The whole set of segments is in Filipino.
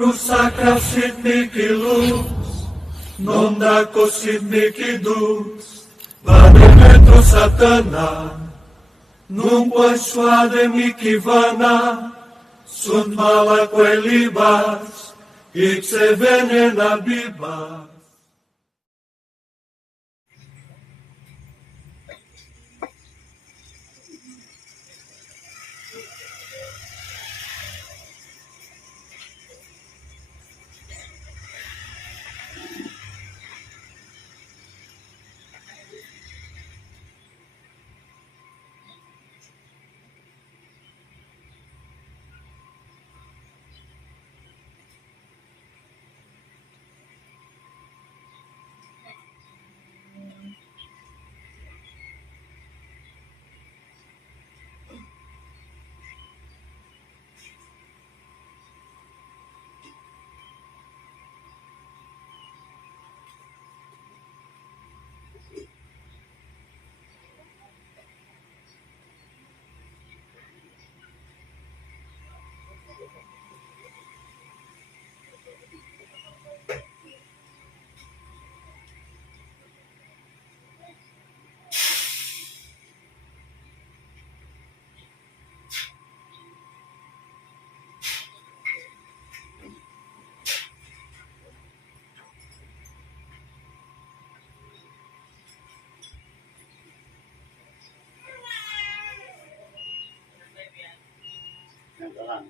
Rusakra sitniki luz, nondako sitniki dus, bademetro satana, nungwa švade mikivana, sun mala kwe libas, ikse venena bibas.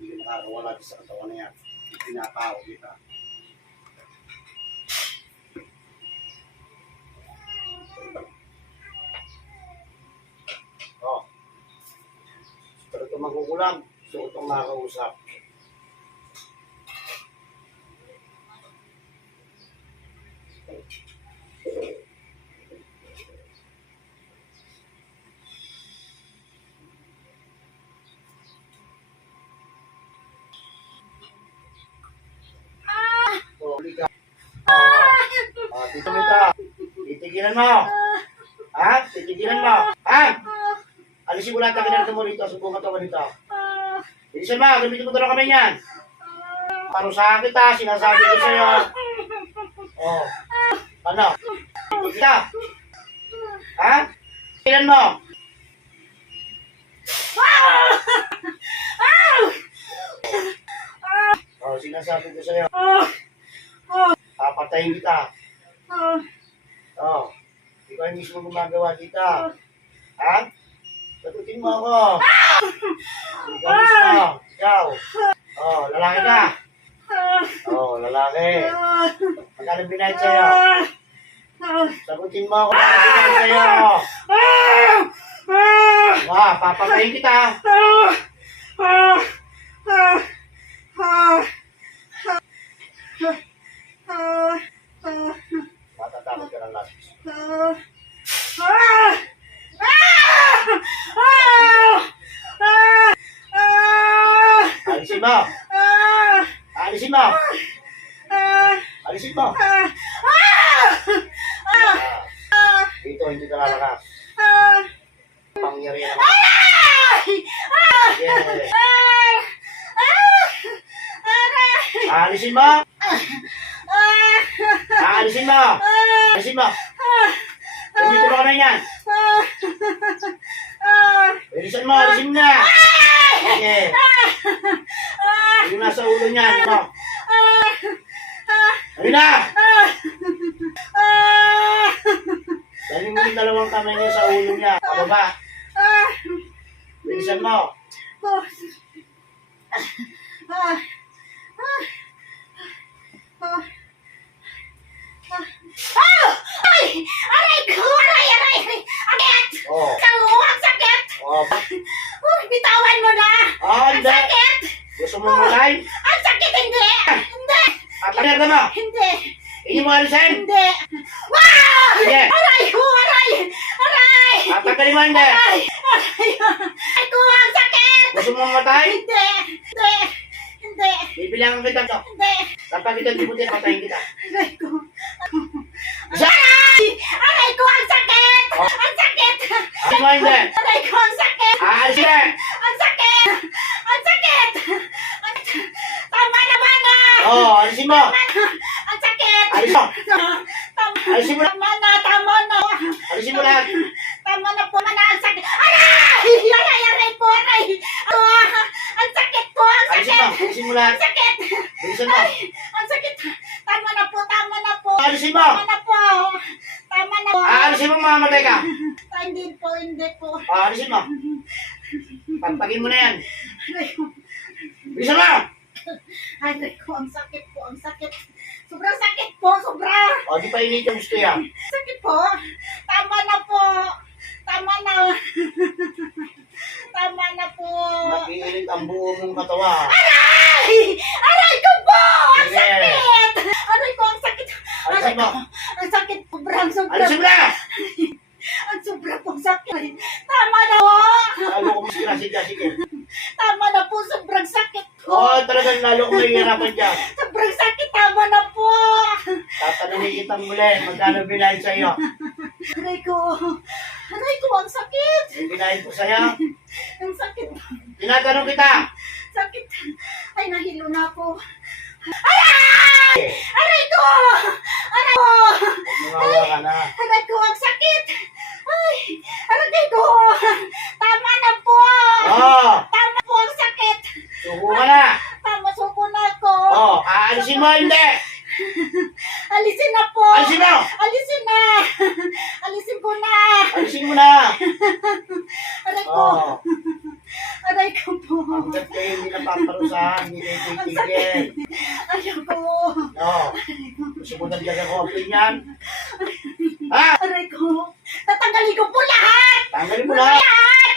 Hindi makakawala sa katawan na yan. Pinatao kita. Oh. Pero ito magugulang. So itong makakausap. Dito Mita, titigilan mo. Ha? Titigilan mo. Ha? Alisin mo lahat ng ginagawa mo dito. Subukan ka mo dito. Bilisan mo, gamitin mo talaga kami yan. Parusahan kita, sinasabi ko sa'yo. Oh. Ano? Kita. Ha? Titigilan mo. Oh, sinasabi ko sa'yo. Papatayin kita. Oh, ikaw yung mismo gumagawa dito. Ha? Sagutin mo ako. Ikaw mismo. Ikaw. Oh, lalaki ka. Oh, lalaki. Magkano binayad sa'yo? Sagutin mo ako. Magkano binayad sa'yo? Papatayin kita. Matatakot ka ng lahat. Alisin mo! Alisin mo! Alisin mo! Dito, hindi ka lalakas. Pangyarihan naman. Yes. Alisin mo! Alisin mo! Alisin mo! Dito na kami yan! Alisin mo! Alisin mo na! Okay. Yung nasa ulo niya, ano? Ayun na! Dahil mo yung dalawang kamay niya sa ulo niya. Pababa. Alisin mo! Ay! Aray ko! Aray! Sakit! Oh. Ang sakit! Oh. Bitawan mo na! Ang Hindi! sakit! Gusto mo mulay? Ang sakit! Hindi! Hindi! Papalir ka mo! Hindi! Hindi mo alisin? Hindi! Wow! Sige! Aray ko! Aray! Papagalin mo hindi! Aray ko! Ang sakit! Gusto mo mamatay? Hindi! Hindi! Hindi! Bibilangan kita to. Hindi! Kapag kita dibutin, patayin kita. Aray ko! Aray! Aray ko! Ang sakit! Ang sakit! Alisin mo hindi! Aray ko! Ang sakit! Alisin! Ang sakit! Ang sakit! Tama naman na! Oh, alisin mo. Ang sakit! Alis mo. Tama, Alisin mo na. tama na. Alisin mo lahat. Tama na po, ang sakit. Aray! Aray po, aray! Ang sakit po, ang Alisin mo. sakit! Alisin mo lahat. Ang sakit! Bilisan mo. Ay, ang sakit! Tama na po, tama na po! Alisin mo. Tama na po! Tama na po! Alisin mo, mamamatay ka. Ay, hindi po, hindi po. Alisin mo. Pagpagin mo na yan. Aray ko, Bilisan mo. aray ko, ang sakit po, ang sakit. Sobrang sakit po, sobra. O, di pa init yung gusto yan. Sakit po. Tama na po. Tama na. Tama na po. Napiinit ang buo mong katawan. Aray! Aray ko po! Ang Sige. sakit! Aray ko, ang sakit. Aray Alisin mo. ko, ang sakit. Sobrang, sobra. Alisin mo na. Ang sobra pong sakit. Tama na po. Lalo ko muskila. Sige. Tama na po, sobrang sakit po. Oo, talagang lalo ko mahihirapan dyan. Sobrang sakit, tama na po. Tatanungin kitang muli. Magkano binahin sa'yo? Aray ko, ang sakit. Yung binahin ko sa'yo? Ang sakit. Tinatanong kita. Sakit. Ay, nahilo na ako. Aray! Aray ko! Aray ko! Mawawa ka na. Aray ko, ang sakit. Ay, aray ko. Tama na po. Oo. Tama po, ang sakit. Suko ka na. Tama, suko na ako. Oo. Aalisin mo, hindi. Alisin na po. Alisin mo. Alisin na. Alisin ko na. Alisin mo na. Aray ko. Oo. Aray ko po. Hanggat kayo hindi napaparusahan, hindi kayo Ang titigil. sakit. Aray ko. Oo. Gusto mo nagdagan ko ang pinyan? Ha? Aray ko. Tatanggalin ko po lahat. Tanggalin mo lahat. Lahat.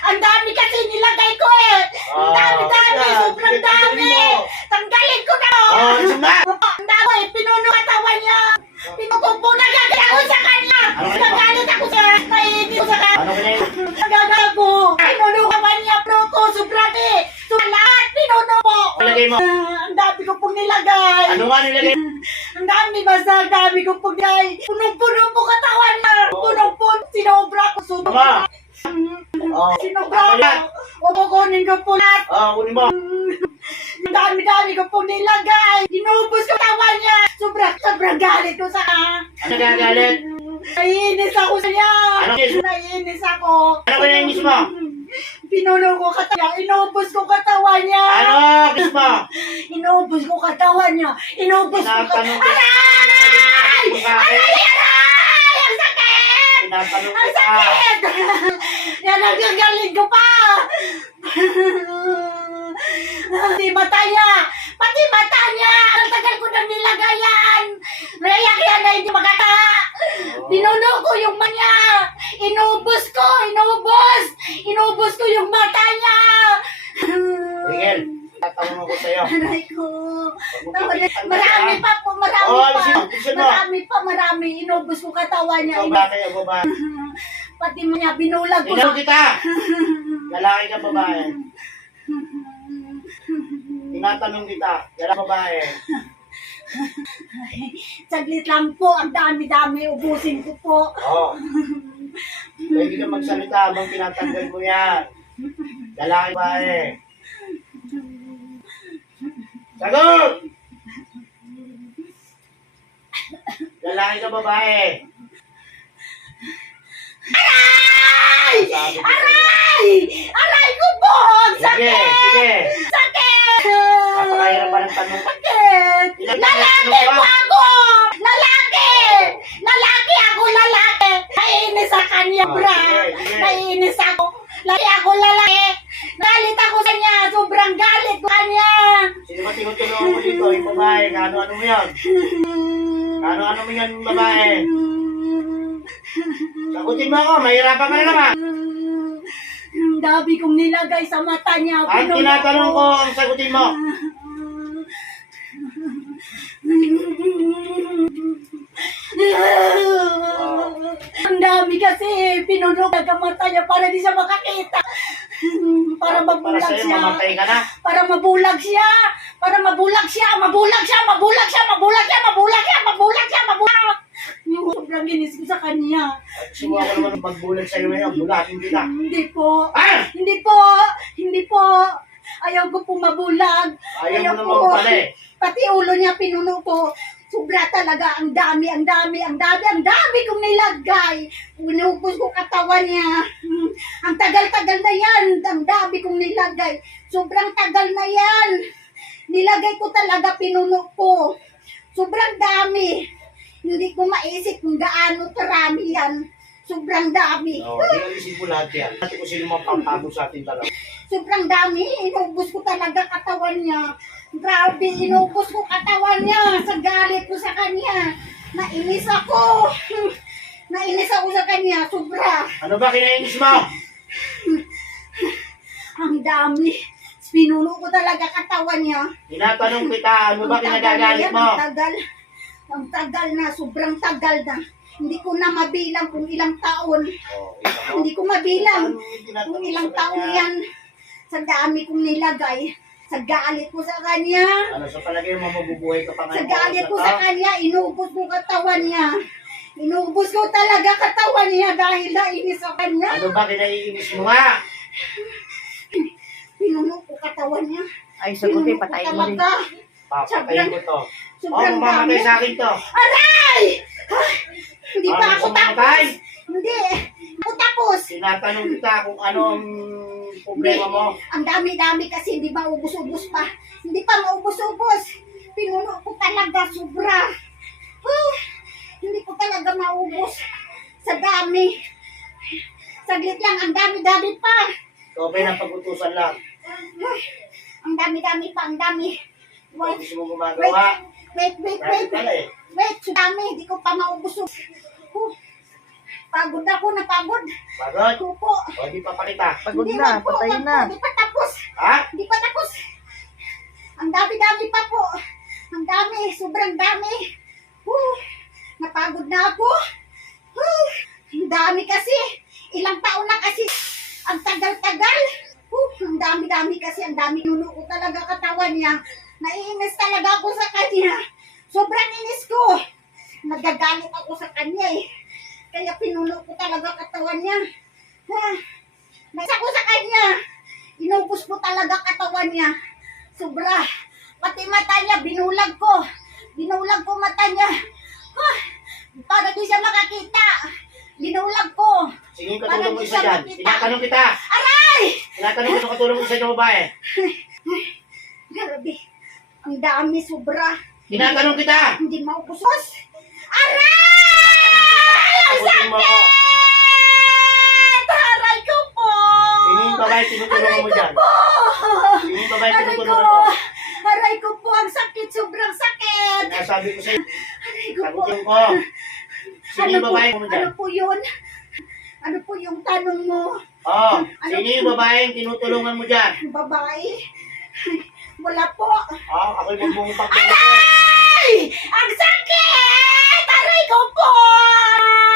Ang dami kasi nilagay ko eh. Ang dami. yan. Sobrang Sige, tanggalin dami. mo. Tanggalin ko na. Oo, alisin mo. Ang dami. Pinuno katawan niya. Pinukupo. Nagagal ako sa kanya. Ano kayo? Nagalit ako sa naiinip ko sa kanya. Ano ka na yun? Nagagal ko. Pinuno katawan niya. Proko. Sobrang eh. So lahat. Pinuno ko. Nilagay mo. Ang dami ko pong nilagay. Ano nga nilagay? Ang dami basta, ang dami ko pong nilagay. Punong-puno po katawan niya. Punong-puno. Sinobra ko. Tama. Sobra. Oo. Sinobra Tanggalin. ko. Kukunin ko po lahat. Oo, kunin mo. Ang dami-dami ko pong nilagay. Inubos ko tawa niya. Sobrang galit ko sa Ano gagalit? Naiinis ako sa niya. Ano inis? Naiinis ako. Ano ba naiinis mo? Pinuno ko katawan niya. Inubos ko katawan niya. Ano? Kiss mo? Inubos ko katawan niya. Inubos ko Tinatanong katawan. kita. Aray! Aray! Ang sakit! Tinatanong Ang kita. sakit! Yan ang gagaling ko pa! Pati mata niya! Pati mata niya! Ang tagal ko nang nilagayan! Nayak yan na hindi makata! Pinuno ko yung manya! Inubos ko! Inubos! Inubos ko yung mata niya! Miguel, tatanong ako sa'yo. Aray ko! Marami pa po! Marami Oo, pa! alisin mo. Marami pa! Marami! Inubos ko katawan niya! Ikaw ba kayo, babae? Pati mo niya, binulag ko Tinanong kita. Lalaki ka, babae. Tinatanong kita. Lalaki, babae. Saglit lang po, ang dami-dami, ubusin ko po. Oo. Pwede ka magsalita habang tinatanggal mo yan. Lalaki, babae. Sagot! Lalaki ka, babae. Aray! Sabi ko. Aray! Aray ko po! Ang Sige, sakit! sige. Sakit! Napakahirap ng tanong. Sakit! Ilan Lalaki tanong po ka? ako! Lalaki! Lalaki ako, lalaki! Naiinis sa kanya, Ah, bra! sige, sige. Naiinis ako! Lalaki ako, lalaki! Galit ako sa kanya! Sobrang galit ko kanya! Sino ba tinutulungan mo dito? Yung babae, ano-ano mo yan? Ano-ano mo yan, babae? Sagutin mo ako, mahirapan ka na naman. Ang dami kong nilagay sa mata niya. Ang tinatanong ko, ang sagutin mo. Ang dami kasi pinunog ang mata niya para di siya makakita. Para Para mabulag sa'yo, siya. mamatay ka na. Para mabulag siya. Para mabulag siya. Mabulag siya. Mabulag siya. Mabulag siya. Mabulag siya. Mabulag siya. Mabulag. Yung sobrang ginis ko sa kanya. Suwa ko naman magbulag sa'yo ngayon, bulatin kita. Hindi po. Ah! Hindi po. Hindi po. Ayaw ko po mabulag. Ayaw mo naman pala eh. Pati ulo niya pinuno ko. Sobra talaga. Ang dami kong nilagay. Inubos ko katawan niya. Ang tagal-tagal na yan. Ang dami kong nilagay. Sobrang tagal na yan. Nilagay ko talaga pinuno ko. Sobrang dami. Hindi ko maisip kung gaano karami yan. Sobrang dami. Oo, hindi mo lahat yan. Dati ko sino mapapagod sa atin talaga. Sobrang dami. Inubos ko talaga katawan niya. Grabe, inubos ko katawan niya. Sa galit ko sa kanya. Nainis ako. Nainis ako sa kanya. Sobra. Ano ba kinainis mo? Ang dami. Pinuno ko talaga katawan niya. Tinatanong kita, ano ba kinagagalit mo? Ang tagal na. Sobrang tagal na. Hindi ko na mabilang kung ilang taon. Hindi ko mabilang kung ilang taon yan. Sa dami kong nilagay. Sa galit ko sa kanya. Ano sa palagay mo mabubuhay ka pa ngayon? Sa galit ko sa kanya, inubos ko katawan niya. Inubos ko talaga katawan niya dahil nainis sa kanya. Ano ba kinaiinis mo nga? Pinuno ko katawan niya. Ay, sagutin, patayin mo rin. Papatayin mo to. Sobrang mamatay dami. sa akin to. Aray! Ay, hindi pa ako gusto mo mamatay? tapos. Hindi. Ako tapos. Tinatanong kita kung ano ang problema mo. Ang dami-dami kasi hindi maubos-ubos pa. Hindi pa maubos-ubos. Pinuno ko talaga sobra. Hindi ko talaga maubos. Sa dami. Saglit lang, ang dami-dami pa. Okay na pag-utusan lang. Ang dami-dami pa, ang dami. Kung Wait, gusto mo gumagawa. wait. Dahil pala eh. Wait, sa dami. Hindi ko pa maubos. Pagod ako, napagod. Pagod? Opo. O, di pa pakita. Pagod Hindi, na, wag po, patayin wag na. po. Hindi pa tapos. Ha? Hindi pa tapos. Ang dami-dami pa po. Ang dami, sobrang dami. Napagod na ako. Ang dami kasi. Ilang taon na kasi. Ang tagal-tagal. Ang dami-dami kasi. Ang dami nuno ko talaga katawan niya. Naiinis talaga ako sa kanya. Sobrang inis ko. Nagagalit ako sa kanya eh. Kaya pinuno ko talaga katawan niya. Nasa ko sa kanya. Inubos ko talaga katawan niya. Sobra. Pati mata niya, binulag ko. Binulag ko mata niya. Para di siya makakita. Binulag ko. Sige, katulong mo isa dyan. Tinatanong kita. Aray! Tinatanong ko katulong mo isa dyan babae. Grabe. Ang dami, sobra. Tinatanong kita. Hindi maubos. Aray! Ang Tapusin mo ako. sakit! Aray ko po! Sino yung babae tinutulungan mo dyan? Po! Sino yung babae Aray ko! tinutulungan mo? Aray ko po! Ang sakit! Sobrang sakit! Sinasabi ko sa'yo. Aray ko po! Sagutin ko. Sino yung babae mo dyan? Ano po yun? Ano po yung tanong mo? Oo. Sino yung babaeng tinutulungan mo dyan? Babae? Wala po. Oo, ako'y magbungutang ko. Ay! Ang sakit! Aray ko po!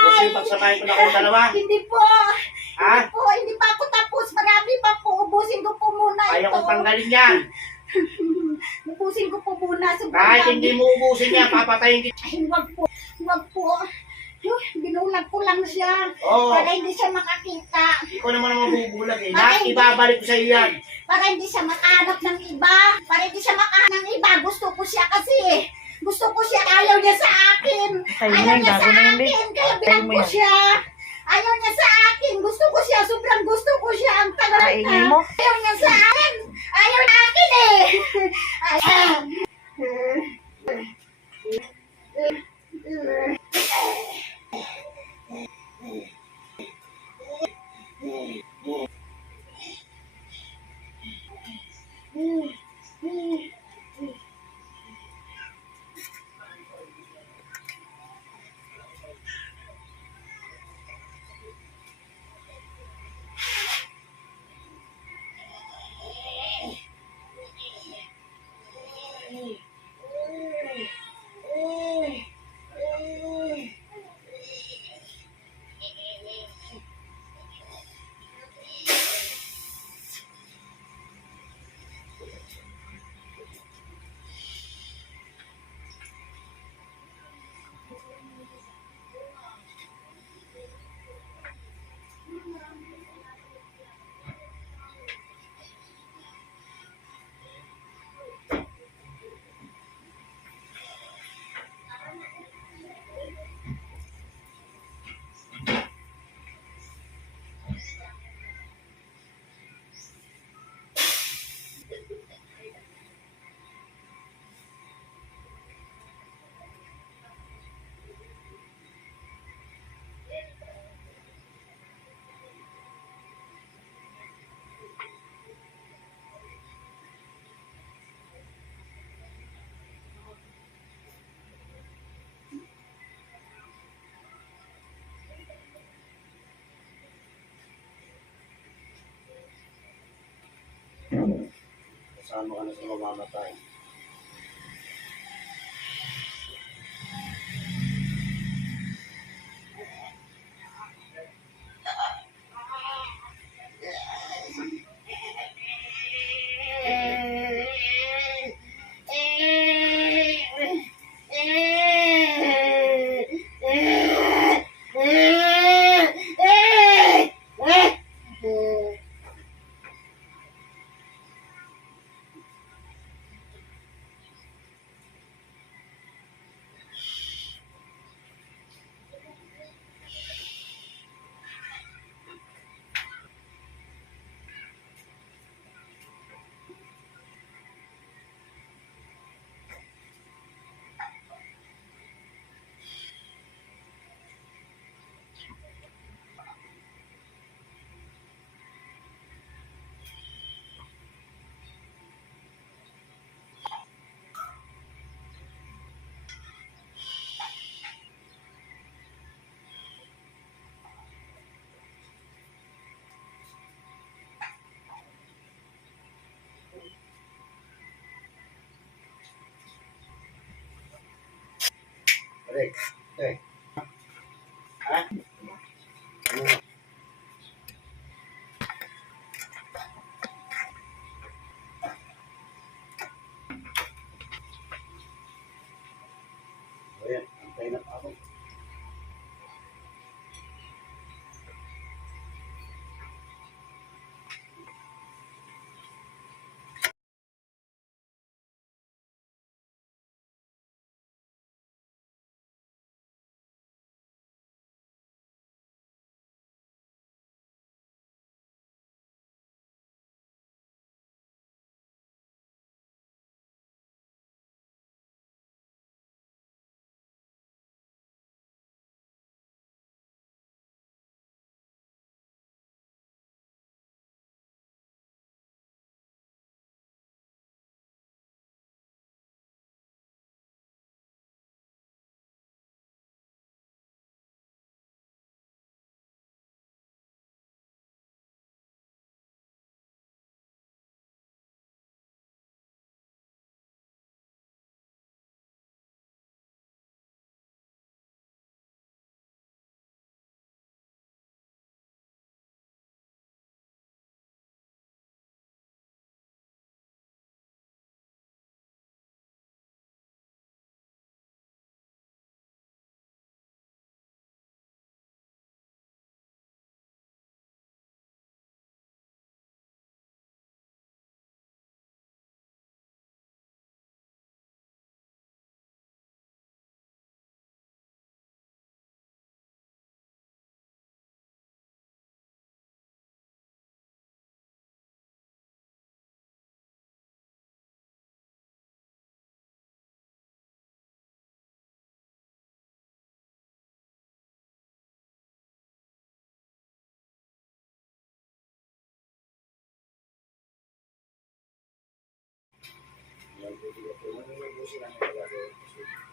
Gusto yung pagsamahin ko na kayong dalawa? Hindi po. Ha? Hindi po. Hindi pa ako tapos. Marami pa po. Ubusin ko po muna ito. Ayaw kong tanggalin yan. Ubusin ko po muna. Sobrang Kahit dami. hindi mo ubusin yan, papatayin kita. Ay, wag po. Wag po. Binulag ko lang siya. Oo. Para hindi siya makakita. Ikaw naman ang mabubulag eh. Lahat ibabalik ko sa iyo yan. Para hindi siya makahanap ng iba. Para hindi siya makahanap ng iba. Gusto ko siya kasi. Gusto ko siya. Ayaw niya sa akin. Tayo Ayaw na yan, niya sa gago na yan, Be. akin. Kaya Tayo bilang mo ko yan. siya. Ayaw niya sa akin. Gusto ko siya. Sobrang gusto ko siya. Ang tagal na. Kaingay mo? Ayaw niya sa akin. Ayaw na akin eh. Ayaw. kasama ka na sa mamamatay. Correct. Okay. Ha? Ayan, antay na pa ako. Ayan, buti ko. Ano yung busi namin talaga?